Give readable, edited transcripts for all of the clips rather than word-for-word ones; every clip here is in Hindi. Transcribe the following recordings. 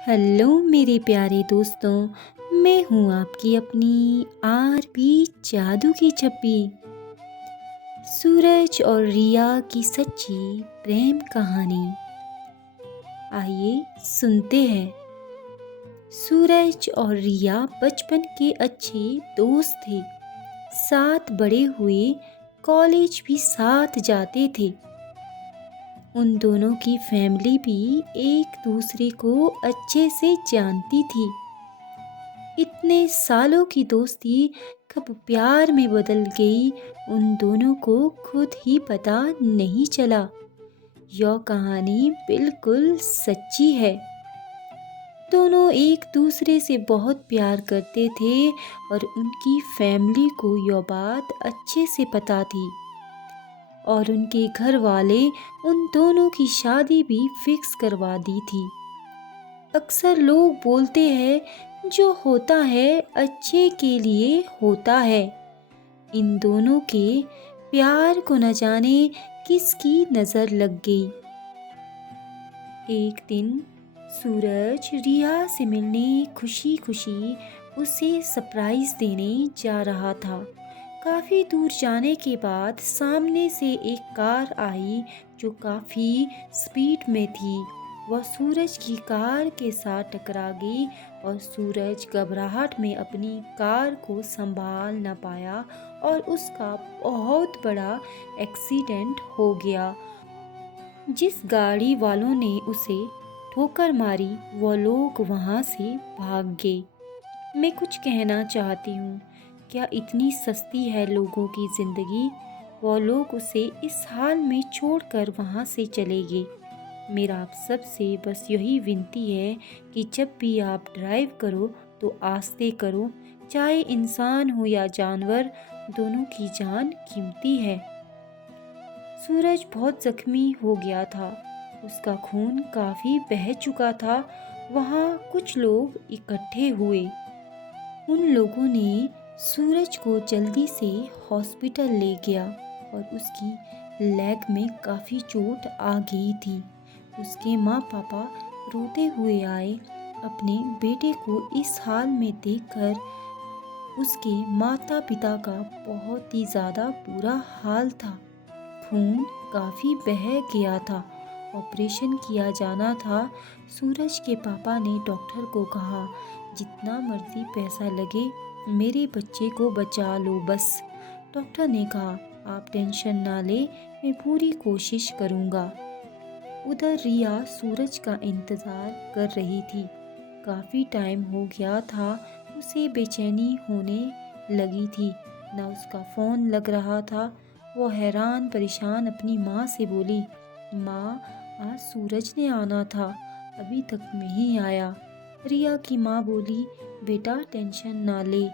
हेलो मेरे प्यारे दोस्तों। मैं हूँ आपकी अपनी आरपी जादू की छप्पी। सूरज और रिया की सच्ची प्रेम कहानी, आइए सुनते हैं। सूरज और रिया बचपन के अच्छे दोस्त थे। साथ बड़े हुए, कॉलेज भी साथ जाते थे। उन दोनों की फैमिली भी एक दूसरे को अच्छे से जानती थी। इतने सालों की दोस्ती कब प्यार में बदल गई, उन दोनों को खुद ही पता नहीं चला। यह कहानी बिल्कुल सच्ची है। दोनों एक दूसरे से बहुत प्यार करते थे और उनकी फैमिली को यह बात अच्छे से पता थी और उनके घर वाले उन दोनों की शादी भी फिक्स करवा दी थी। अक्सर लोग बोलते हैं जो होता है अच्छे के लिए होता है। इन दोनों के प्यार को न जाने किसकी नज़र लग गई। एक दिन सूरज रिया से मिलने खुशी खुशी उसे सरप्राइज देने जा रहा था। काफ़ी दूर जाने के बाद सामने से एक कार आई जो काफ़ी स्पीड में थी। वह सूरज की कार के साथ टकरा गई और सूरज घबराहट में अपनी कार को संभाल न पाया और उसका बहुत बड़ा एक्सीडेंट हो गया। जिस गाड़ी वालों ने उसे ठोकर मारी, वो लोग वहाँ से भाग गए। मैं कुछ कहना चाहती हूँ, क्या इतनी सस्ती है लोगों की ज़िंदगी? वो लोग उसे इस हाल में छोड़कर वहाँ से चले गए। मेरा आप सब से बस यही विनती है कि जब भी आप ड्राइव करो तो आस्ते करो। चाहे इंसान हो या जानवर, दोनों की जान कीमती है। सूरज बहुत जख्मी हो गया था। उसका खून काफ़ी बह चुका था। वहाँ कुछ लोग इकट्ठे हुए। उन लोगों ने सूरज को जल्दी से हॉस्पिटल ले गया और उसकी लेग में काफ़ी चोट आ गई थी। उसके माँ पापा रोते हुए आए। अपने बेटे को इस हाल में देखकर उसके माता पिता का बहुत ही ज़्यादा बुरा हाल था। खून काफ़ी बह गया था। ऑपरेशन किया जाना था। सूरज के पापा ने डॉक्टर को कहा, जितना मर्जी पैसा लगे मेरे बच्चे को बचा लो बस। डॉक्टर ने कहा, आप टेंशन ना ले, मैं पूरी कोशिश करूँगा। उधर रिया सूरज का इंतज़ार कर रही थी। काफ़ी टाइम हो गया था। उसे बेचैनी होने लगी थी। ना उसका फ़ोन लग रहा था। वो हैरान परेशान अपनी माँ से बोली, माँ, आज सूरज ने आना था, अभी तक नहीं आया। रिया की माँ बोली, बेटा टेंशन ना ले।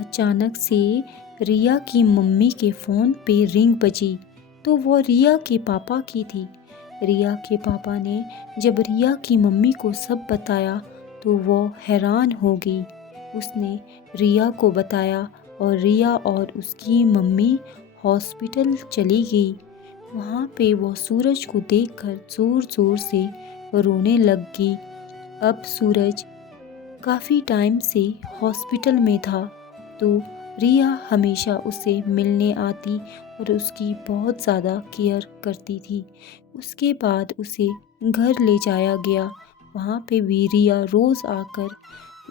अचानक से रिया की मम्मी के फ़ोन पे रिंग बजी तो वो रिया के पापा की थी। रिया के पापा ने जब रिया की मम्मी को सब बताया तो वो हैरान हो गई। उसने रिया को बताया और रिया और उसकी मम्मी हॉस्पिटल चली गई। वहाँ पे वो सूरज को देखकर ज़ोर ज़ोर से रोने लग गई। अब सूरज काफ़ी टाइम से हॉस्पिटल में था तो रिया हमेशा उसे मिलने आती और उसकी बहुत ज़्यादा केयर करती थी। उसके बाद उसे घर ले जाया गया। वहाँ पे भी रिया रोज़ आकर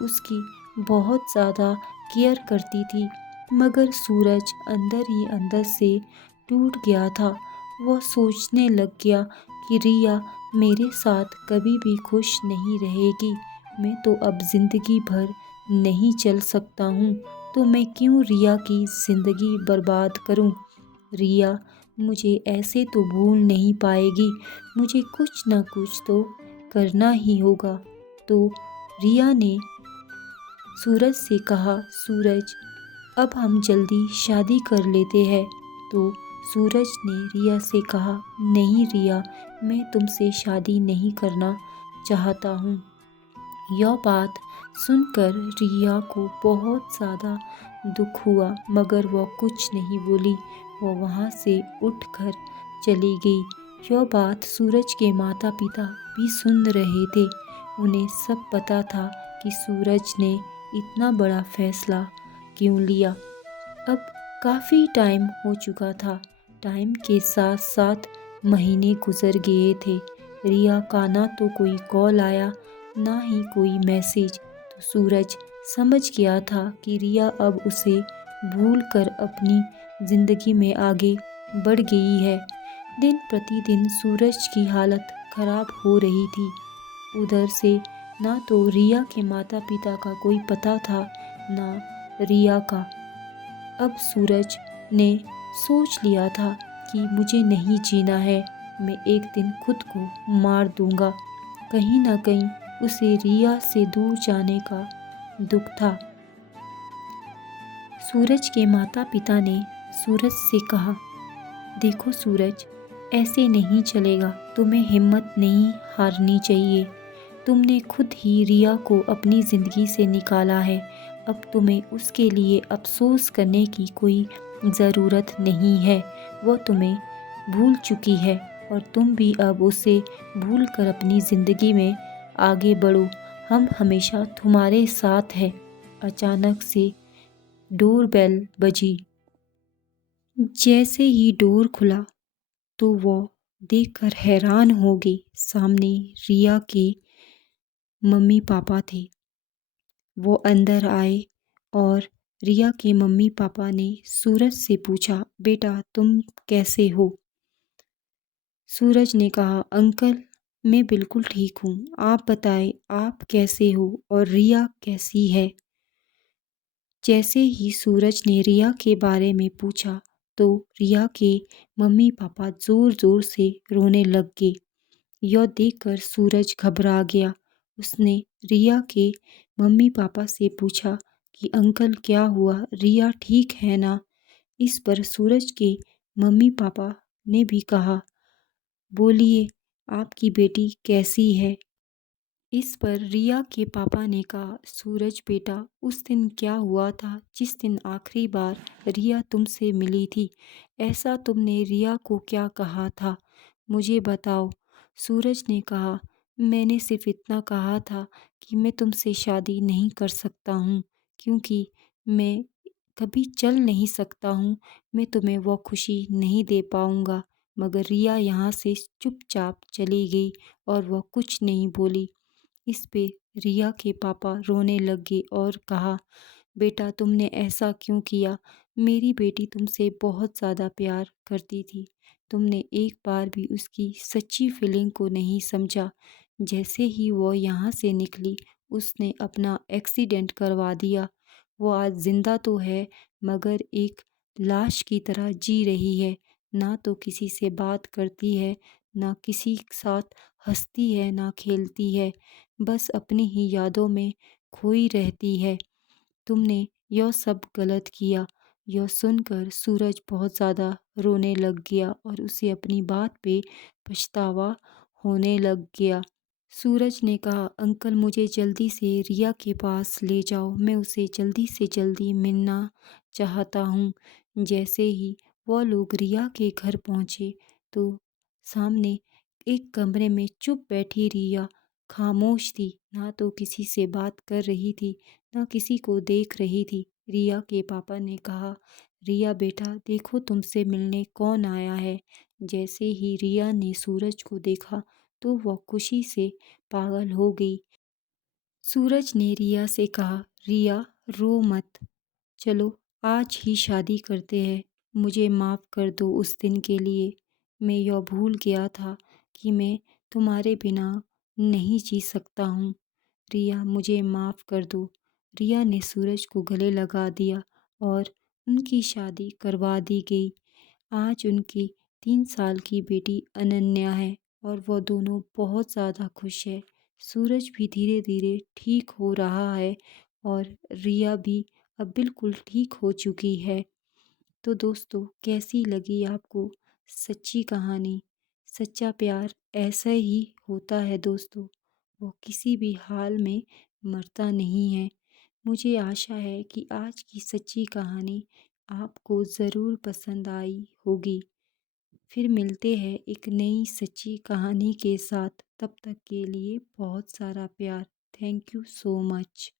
उसकी बहुत ज़्यादा केयर करती थी। मगर सूरज अंदर ही अंदर से टूट गया था। वह सोचने लग गया कि रिया मेरे साथ कभी भी खुश नहीं रहेगी। मैं तो अब ज़िंदगी भर नहीं चल सकता हूँ, तो मैं क्यों रिया की ज़िंदगी बर्बाद करूँ। रिया मुझे ऐसे तो भूल नहीं पाएगी। मुझे कुछ ना कुछ तो करना ही होगा। तो रिया ने सूरज से कहा, सूरज, अब हम जल्दी शादी कर लेते हैं। तो सूरज ने रिया से कहा, नहीं रिया, मैं तुमसे शादी नहीं करना चाहता हूँ। यह बात सुनकर रिया को बहुत ज़्यादा दुख हुआ, मगर वह कुछ नहीं बोली। वह वहाँ से उठकर चली गई। यह बात सूरज के माता पिता भी सुन रहे थे। उन्हें सब पता था कि सूरज ने इतना बड़ा फैसला क्यों लिया। अब काफ़ी टाइम हो चुका था। टाइम के साथ साथ महीने गुजर गए थे। रिया का ना तो कोई कॉल आया, ना ही कोई मैसेज। तो सूरज समझ गया था कि रिया अब उसे भूल कर अपनी ज़िंदगी में आगे बढ़ गई है। दिन प्रतिदिन सूरज की हालत खराब हो रही थी। उधर से ना तो रिया के माता पिता का कोई पता था, ना रिया का। अब सूरज ने सोच लिया था कि मुझे नहीं जीना है, मैं एक दिन खुद को मार दूंगा। कहीं ना कहीं उसे रिया से दूर जाने का दुख था। सूरज के माता पिता ने सूरज से कहा, देखो सूरज, ऐसे नहीं चलेगा, तुम्हें हिम्मत नहीं हारनी चाहिए। तुमने खुद ही रिया को अपनी ज़िंदगी से निकाला है। अब तुम्हें उसके लिए अफ़सोस करने की कोई ज़रूरत नहीं है। वो तुम्हें भूल चुकी है और तुम भी अब उसे भूल कर अपनी ज़िंदगी में आगे बढ़ो। हम हमेशा तुम्हारे साथ हैं। अचानक से डोर बेल बजी। जैसे ही डोर खुला तो वो देखकर हैरान हो गई। सामने रिया के मम्मी पापा थे। वो अंदर आए और रिया के मम्मी पापा ने सूरज से पूछा, बेटा तुम कैसे हो? सूरज ने कहा, अंकल मैं बिल्कुल ठीक हूँ। आप बताएं आप कैसे हो और रिया कैसी है? जैसे ही सूरज ने रिया के बारे में पूछा तो रिया के मम्मी पापा ज़ोर ज़ोर से रोने लग गए। यह देखकर सूरज घबरा गया। उसने रिया के मम्मी पापा से पूछा कि अंकल क्या हुआ, रिया ठीक है ना? इस पर सूरज के मम्मी पापा ने भी कहा, बोलिए आपकी बेटी कैसी है? इस पर रिया के पापा ने कहा, सूरज बेटा, उस दिन क्या हुआ था जिस दिन आखिरी बार रिया तुमसे मिली थी? ऐसा तुमने रिया को क्या कहा था, मुझे बताओ। सूरज ने कहा, मैंने सिर्फ इतना कहा था कि मैं तुमसे शादी नहीं कर सकता हूँ, क्योंकि मैं कभी चल नहीं सकता हूँ। मैं तुम्हें वो खुशी नहीं दे पाऊँगा। मगर रिया यहाँ से चुपचाप चली गई और वह कुछ नहीं बोली। इस पे रिया के पापा रोने लगे और कहा, बेटा तुमने ऐसा क्यों किया? मेरी बेटी तुमसे बहुत ज़्यादा प्यार करती थी। तुमने एक बार भी उसकी सच्ची फीलिंग को नहीं समझा। जैसे ही वो यहाँ से निकली उसने अपना एक्सीडेंट करवा दिया। वो आज ज़िंदा तो है मगर एक लाश की तरह जी रही है। ना तो किसी से बात करती है, ना किसी के साथ हंसती है, ना खेलती है। बस अपनी ही यादों में खोई रहती है। तुमने यह सब गलत किया। यह सुनकर सूरज बहुत ज़्यादा रोने लग गया और उसे अपनी बात पे पछतावा होने लग गया। सूरज ने कहा, अंकल मुझे जल्दी से रिया के पास ले जाओ, मैं उसे जल्दी से जल्दी मिलना चाहता हूँ। जैसे ही वह लोग रिया के घर पहुँचे तो सामने एक कमरे में चुप बैठी रिया खामोश थी। ना तो किसी से बात कर रही थी, ना किसी को देख रही थी। रिया के पापा ने कहा, रिया बेटा देखो तुमसे मिलने कौन आया है। जैसे ही रिया ने सूरज को देखा तो वह खुशी से पागल हो गई। सूरज ने रिया से कहा, रिया रो मत, चलो आज ही शादी करते हैं। मुझे माफ़ कर दो उस दिन के लिए। मैं यह भूल गया था कि मैं तुम्हारे बिना नहीं जी सकता हूँ। रिया मुझे माफ़ कर दो। रिया ने सूरज को गले लगा दिया और उनकी शादी करवा दी गई। आज उनकी 3 साल की बेटी अनन्या है और वो दोनों बहुत ज़्यादा खुश है। सूरज भी धीरे धीरे ठीक हो रहा है और रिया भी अब बिल्कुल ठीक हो चुकी है। तो दोस्तों कैसी लगी आपको सच्ची कहानी? सच्चा प्यार ऐसा ही होता है दोस्तों, वो किसी भी हाल में मरता नहीं है। मुझे आशा है कि आज की सच्ची कहानी आपको ज़रूर पसंद आई होगी। फिर मिलते हैं एक नई सच्ची कहानी के साथ। तब तक के लिए बहुत सारा प्यार। Thank you so much.